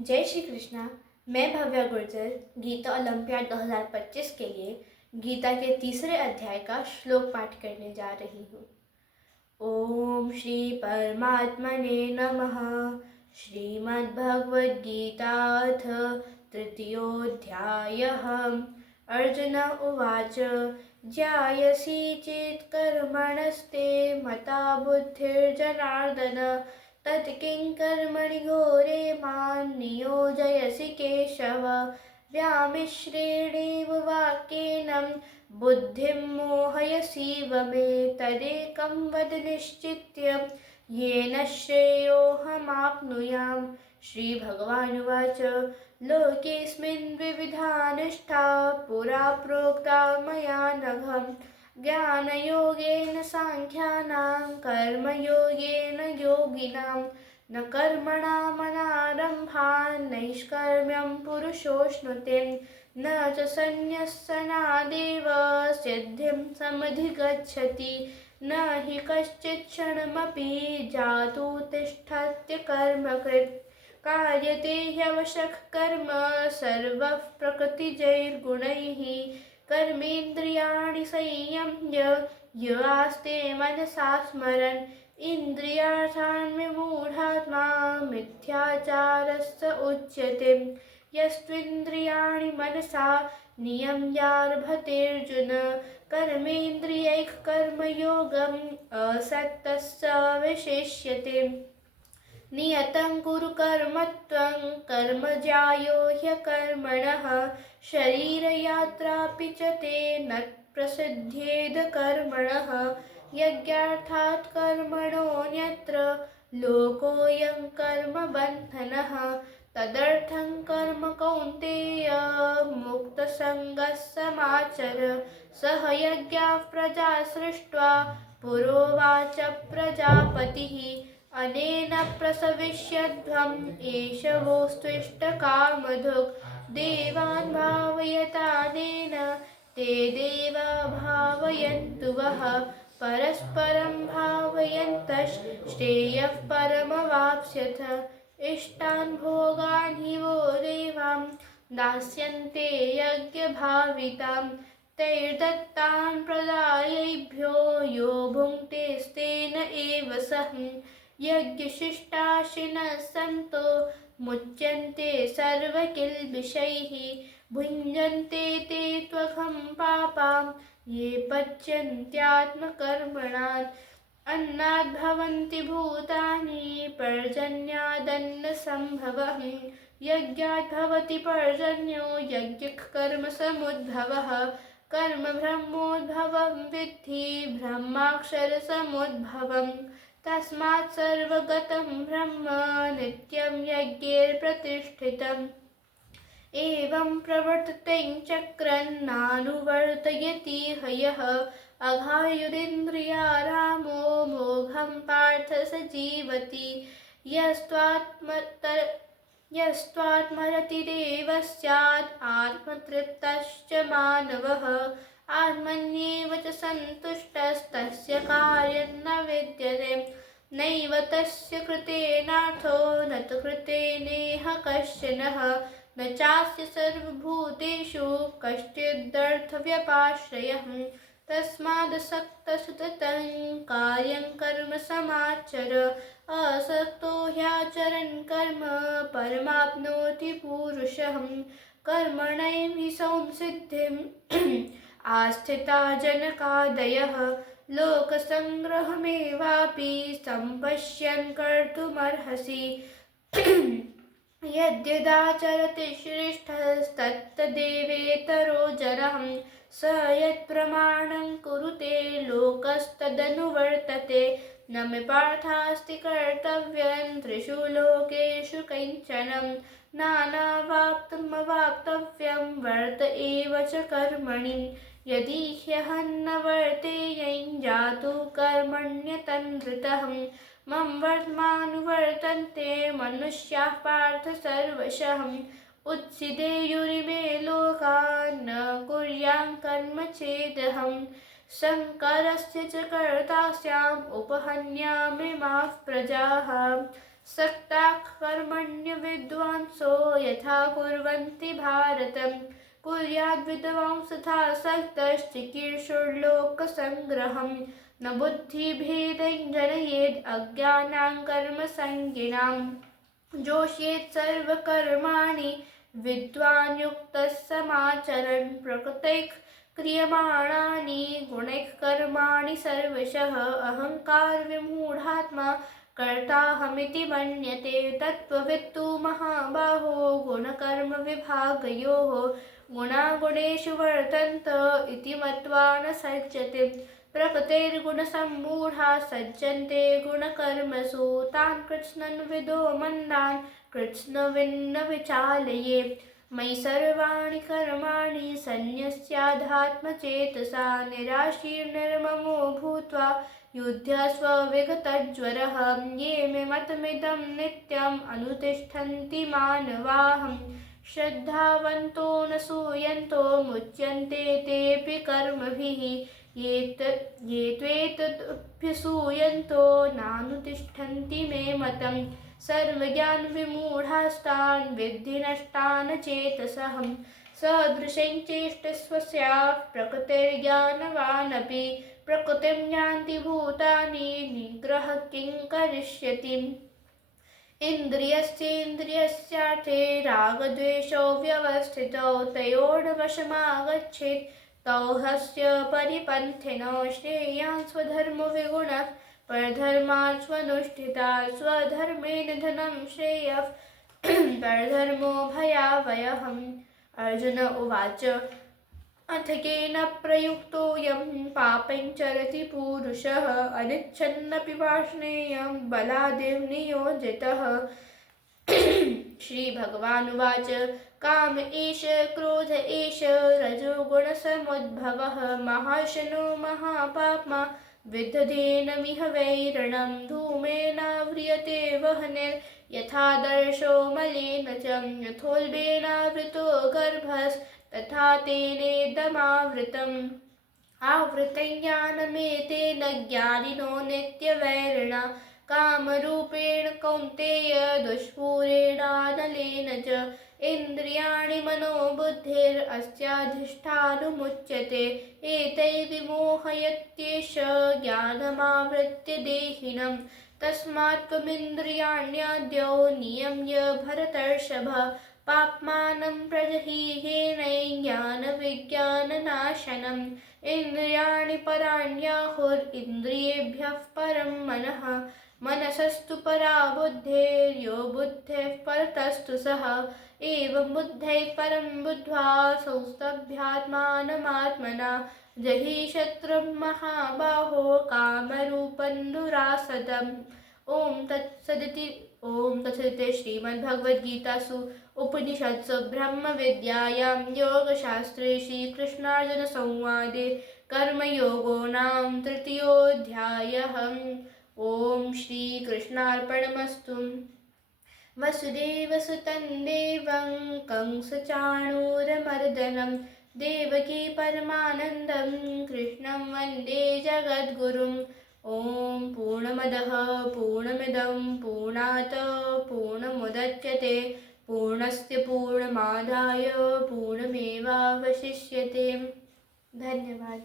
जय श्री कृष्णा। मैं भव्या गुर्जर गीता ओलंपियाड 2025 के लिए गीता के तीसरे अध्याय का श्लोक पाठ करने जा रही हूँ। ओम श्री परमात्मने नमः। श्रीमद्भगवद्गीता अथ तृतीयोऽध्यायः। अर्जुन उवाच ज्ञायसि चेत् कर्मणस्ते मता बुद्धिर्जनार्दन तत्किं कर्मणि घोरे मां नियोजयसि केशव। व्यामिश्रेणेव वाक्येन बुद्धिं मोहयसीव मे तदेकं वद निश्चित्य येन श्रेयोऽहमाप्नुयाम्। श्रीभगवानुवाच लोकेऽस्मिन् द्विविधा निष्ठा पुरा प्रोक्ता मया नघ। ज्ञानयोगेन सांख्यानां कर्मयोगेन योगिनां न कर्मणामनारम्भान् नैष्कर्म्यं पुरुषोऽश्नुते न च सन्न्यस्सनादेव सिद्धिं समधिगच्छति न हि कश्चित् क्षणमपि जातु तिष्ठत्य कर्मकृत् कार्यते ह्यवशः कर्म सर्वः प्रकृतिजैर्गुणैः कर्मेन्द्रियाणि संयम्य य आस्ते मनसा स्मरन् इन्द्रियार्थान् विमूढात्मा मिथ्याचारस्य उच्यते। यस्त्विन्द्रियाणि मनसा नियम्यारभतेऽर्जुन कर्मेन्द्रियैः कर्मयोगम् असक्तस्य विशेष्यते। नियतं कुरु कर्म त्वं कर्म ज्यायो ह्यकर्मणः शरीरयात्रापि च ते न प्रसिद्ध्येद कर्मणः। यज्ञार्थात् कर्मणोऽन्यत्र लोकोऽयं कर्मबन्धनः तदर्थं कर्म कौन्तेय मुक्तसङ्गः समाचर। सह यज्ञाः प्रजा सृष्ट्वा पुरोवाच प्रजापतिः अनेन प्रसविष्यध्वम् एष वोस्त्विष्टकामधुक् देवान् भावयतानेन ते देवा भावयन्तु वः परस्परं भावयन्तश्रेयः परमवाप्स्यथ। इष्टान् भोगान् हि वो देवां दास्यन्ते यज्ञभावितां तैर्दत्तान् प्रदायैभ्यो यो भुङ्क्तेस्तेन एव सः। यज्ञशिष्टाशिनः सन्तो मुच्यन्ते सर्वकिल्बिषैः भुञ्जन्ते ते त्वघं पापां ये पच्यन्त्यात्मकर्मणात्। अन्नाद्भवन्ति भूतानि पर्जन्यादन्नसम्भवः यज्ञाद्भवति पर्जन्यो यज्ञः कर्मसमुद्भवः। कर्म ब्रह्मोद्भवं विद्धि ब्रह्माक्षरसमुद्भवम् तस्मात् सर्वगतं ब्रह्म नित्यं यज्ञैर्प्रतिष्ठितम्। एवं प्रवर्तते चक्रं नानुवर्तयति हयः अघायुरिन्द्रियारामो मोघं पार्थ स जीवति। यस्त्वात्मरतिरेव स्यात् आत्मतृप्तश्च मानवः आत्मन्येव च सन्तुष्टस्तस्य कार्यं न विद्यते। नैव तस्य कृतेनार्थो न तु कृतेनेह कश्चनः न चास्य सर्वभूतेषु कश्चिदर्थव्यपाश्रयः। तस्मादसक्तः सततं कार्यं कर्म समाचर असक्तो ह्याचरन् कर्म परमाप्नोति पुरुषः। कर्मणैव हि संसिद्धिम् आस्थिता जनकादयः लोकसङ्ग्रहमेवापि सम्पश्यन् कर्तुमर्हसि। यद्यदाचरति श्रेष्ठस्तत्तदेवेतरो जनः स यत्प्रमाणं कुरुते लोकस्तदनुवर्तते। न मे पार्थास्ति कर्तव्यं त्रिषु लोकेषु किञ्चन नानावाप्तमवाप्तव्यं वर्त एव च कर्मणि। यदि ह्यहं न वर्तेयं जातु कर्मण्यतन्द्रितः मम वर्त्मानुवर्तन्ते मनुष्याः पार्थ सर्वशः। उत्सीदेयुरिमे लोकाः न कुर्यां कर्म चेदहं शङ्करस्य च कर्ता स्याम् उपहन्यामिमाः प्रजाः। सक्ताः कर्मण्यविद्वांसो यथा कुर्वन्ति भारतं कुर्याद्विद्वांस्तथा सक्तश्चिकीर्षुर्लोकसङ्ग्रहं न बुद्धिभेदं जनयेद् अज्ञानां कर्मसङ्गिनां जोषयेत् सर्वकर्माणि विद्वान् युक्तः समाचरन् प्रकृतैः क्रियमाणानि गुणैः कर्माणि सर्वशः अहङ्कारविमूढात्मा कर्ताहमिति मन्यते तत्त्ववित्तु महाबाहो गुणकर्मविभागयोः गुणागुणेषु वर्तन्त इति मत्वा न सज्जते प्रकृतेर्गुणसम्मूढा सज्जन्ते गुणकर्मसु तान् कृत्स्नन् विदो मन्दान् कृत्स्नविन्न विचालये मयि सर्वाणि कर्माणि सन्न्यस्याध्यात्मचेतसा निराशीर्निर्ममो भूत्वा युध्यस्व विगतज्वरः ये मे मतमिदं नित्यम् अनुतिष्ठन्ति मानवाः श्रद्धावन्तो न सूयन्तो मुच्यन्ते तेऽपि कर्मभिः ये त्वेतदभ्यसूयन्तो नानुतिष्ठन्ति मे मतं सर्वज्ञानविमूढास्तान् विद्धि नष्टान् चेतसः सदृशं चेष्टस्वस्याः प्रकृतिर्ज्ञानवानपि प्रकृतिं यान्ति भूतानि निग्रहः किं करिष्यति इन्द्रियस्येन्द्रियस्यार्थे रागद्वेषौ व्यवस्थितौ तयोर्वशमागच्छेत् तौ ह्यस्य परिपन्थिनो श्रेयान् स्वधर्मविगुणः परधर्मात् स्वनुष्ठितात् स्वधर्मे निधनं श्रेयः परधर्मो भयावहम् अर्जुन उवाच अथ केन प्रयुक्तोऽयं पापं चरति पुरुषः अनिच्छन्नपि वार्ष्णेयं बलादेव नियोजितः श्रीभगवानुवाच काम एष क्रोध एष रजोगुणसमुद्भवः महाशनो महापाप्मा विदधेनमिह वैरणं धूमेनाव्रियते वह्निर्यथादर्शो मलेन च यथोल्बेनावृतो गर्भस्तथा तेनेदमावृतम् आवृतं ज्ञानमेतेन ज्ञानिनो नित्यवैरिणा कामरूपेण कौन्तेय दुष्पूरेणानलेन च इन्द्रियाणि मनोबुद्धिरस्याधिष्ठानमुच्यते एतैः विमोहयत्येष ज्ञानमावृत्य देहिनं तस्मात् त्वमिन्द्रियाण्याद्यौ नियम्य भरतर्षभ पाप्मानं प्रजहीहेनैज्ञानविज्ञाननाशनम् इन्द्रियाणि पराण्याहुरिन्द्रियेभ्यः परं मनः मनसस्तु परा बुद्धेर्यो बुद्धेः परतस्तु सः एवं बुद्धैः परं बुद्ध्वा संस्तभ्यात्मानमात्मना जहि शत्रुं महाबाहो कामरूपं दुरासदम् ॐ तत्सदिति श्रीमद्भगवद्गीतासु उपनिषत्सु ब्रह्मविद्यायां योगशास्त्रे श्रीकृष्णार्जुनसंवादे कर्मयोगो नाम तृतीयोऽध्यायः। ॐ श्रीकृष्णार्पणमस्तु। वसुदेवसुतं देवं कंसचाणूरमर्दनं देवकी परमानन्दं कृष्णं वन्दे जगद्गुरुम् ॐ पूर्णमदः पूर्णमिदं पूर्णात् पूर्णमुदच्यते पूर्णस्य पूर्णमादाय पूर्णमेवावशिष्यते। धन्यवाद।